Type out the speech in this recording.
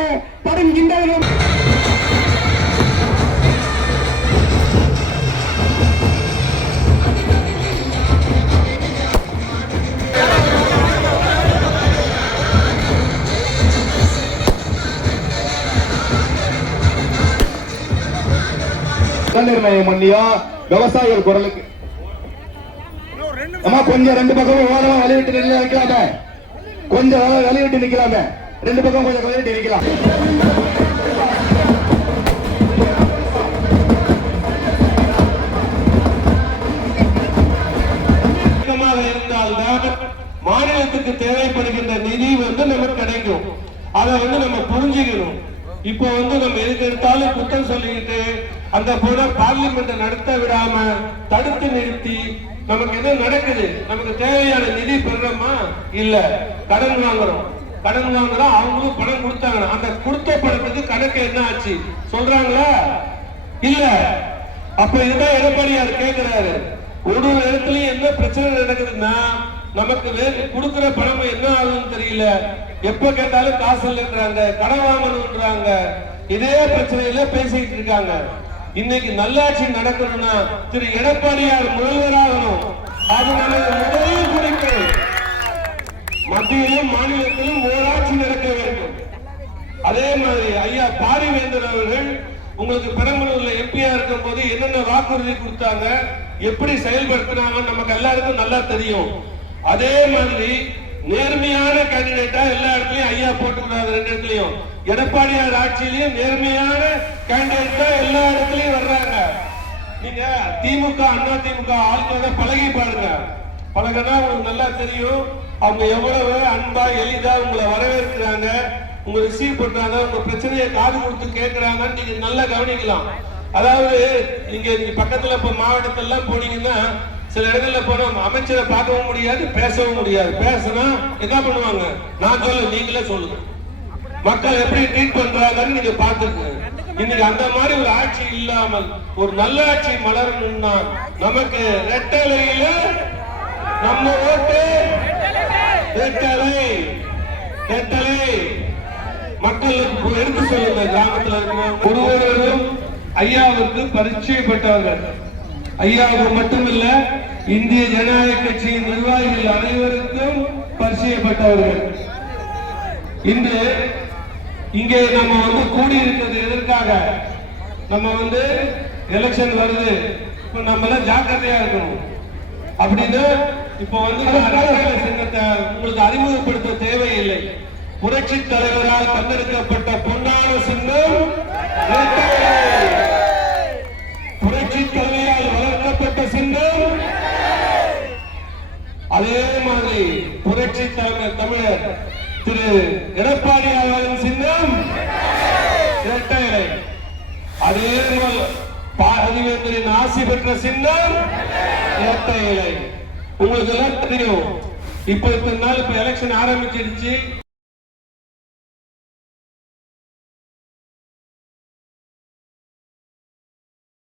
செய்யப்படுகின்றனர். விவசாயிகள் குரலுக்கு கொஞ்சம் ரெண்டு பக்கமும் ஓரமா வழிவிட்டு நிக்கலாமே, கொஞ்சம் வழிவிட்டு நிக்கலாமே, ரெண்டு பக்கம் கொஞ்சம் வழிவிட்டு நிக்கலாம். இருந்தால்தான் மாநிலத்துக்கு தேவைப்படுகின்ற நிதி நமக்கு கிடைக்கும். அதை நம்ம புரிஞ்சுக்கணும். இப்போ நம்ம எதுக்கு எடுத்தாலும் குற்றம் சொல்லிக்கிட்டு அந்த போல பார்லிமெண்ட் நடத்த விடாம தடுத்து நிறுத்தி நமக்கு என்ன நடக்குது? நமக்கு தேவையான நிதி பெறமா இல்ல, கடன் வாங்குறோம். அவங்களும் பணம் கொடுத்தாங்க. அந்த கொடுத்த பணத்துக்கு கணக்கு என்ன ஆச்சு சொல்றாங்களா? இல்ல. அப்ப இதுதான் எடப்பாடியார் கேட்கிறாரு. ஒரு இடத்துலயும் என்ன பிரச்சனை நடக்குதுன்னா நமக்கு கொடுக்கிற பணம் என்ன ஆகுதுன்னு தெரியல. எப்ப கேட்டாலும் காசு இல்லைன்றாங்க, கடன் வாங்கணும்ன்றாங்க. இதே பிரச்சனையில பேசிட்டு இருக்காங்க. இன்னைக்கு நல்லாட்சி நடக்கணும்னா திரு எடப்பாடியார் முதல்வராகணும். அது நமக்கு முதலில் குறிக்கும். மத்தியிலும் மாநிலத்திலும் ஓராட்சி நடக்க வேண்டும். அதே மாதிரி ஐயா பாரிவேந்தர் அவர்கள் உங்களுக்கு பெரம்பலூர்ல எம்பியா இருக்கும் போது என்னென்ன வாக்குறுதி கொடுத்தாங்க, எப்படி செயல்படுத்தினாங்க நமக்கு எல்லாருக்கும் நல்லா தெரியும். அதே மாதிரி நேர்மையான கேண்டிடேட்டா எல்லா இடத்துலயும் ஐயா போட்டுக்கிறாங்க. ரெண்டு இடத்துலயும் எடப்பாடியார் ஆட்சியிலையும் நேர்மையான கேண்டிடேட்டா எல்லா இடத்துலயும் வர்றாங்க. நீங்க திமுக அண்ணா திமுக ஆட்களோட பழகி பாருங்க. பழகினா உங்களுக்கு நல்லா தெரியும் அவங்க எவ்வளவு அன்பா எளிதா உங்களை வரவேற்கிறாங்க, உங்க ரிசீவ் பண்றாங்க, உங்க பிரச்சனையை காது கொடுத்து கேட்கிறாங்கன்னு நீங்க நல்லா கவனிக்கலாம். அதாவது நீங்க பக்கத்துல இப்ப மாவட்டத்துல போனீங்கன்னா சில இடங்கள்ல போனா அமைச்சரை பார்க்கவும் முடியாது, பேசவும் முடியாது. பேசினா என்ன பண்ணுவாங்க? நான் சொல்ல, நீங்களே சொல்லுங்க. மக்கள் எப்படி ட்ரீட் பண்றாங்கன்னு நீங்க பாத்துக்கங்க. இன்னைக்கு அந்த மாதிரி ஒரு ஆட்சி இல்லாமல் ஒரு நல்ல ஆட்சி மலரணும்னா நமக்கு ரெட்டலையில நம்ம ஓட்டு ரெட்டலை. மக்களுக்கு எடுத்து சொல்லுங்க. கிராமத்தில் இருக்கிற ஒருவரும் ஐயாவுக்கு பரிச்சயப்பட்டவர்கள். ஐயாவுக்கு மட்டுமில்ல, இந்திய ஜனநாயக கட்சியின் நிர்வாகிகள் அனைவருக்கும் பரிச்சயப்பட்டவர்கள். இன்று இங்கே நம்ம கூடியிருக்கிறது எதற்காக? நம்ம எலெக்ஷன் வருது, இப்ப நம்ம ஜாக்கிரதையா இருக்கணும். அப்படின்னு இப்ப சின்னத்தை உங்களுக்கு அறிமுகப்படுத்த தேவையில்லை. புரட்சி தலைவரால் தந்தெடுக்கப்பட்ட பொன்னான சின்னம், புரட்சி தலைவரால் வளர்க்கப்பட்ட சின்னம். அதே மாதிரி புரட்சி தமிழர் திரு எடப்பாடியாரின் சின்னம் இரட்டை இலை. அதே போல் பாரிவேந்தரின் ஆசி பெற்ற சின்னம் இரட்டை இலை. உங்களுக்கு எல்லாம் தெரியும். இப்ப எலெக்ஷன் ஆரம்பிச்சிருச்சு.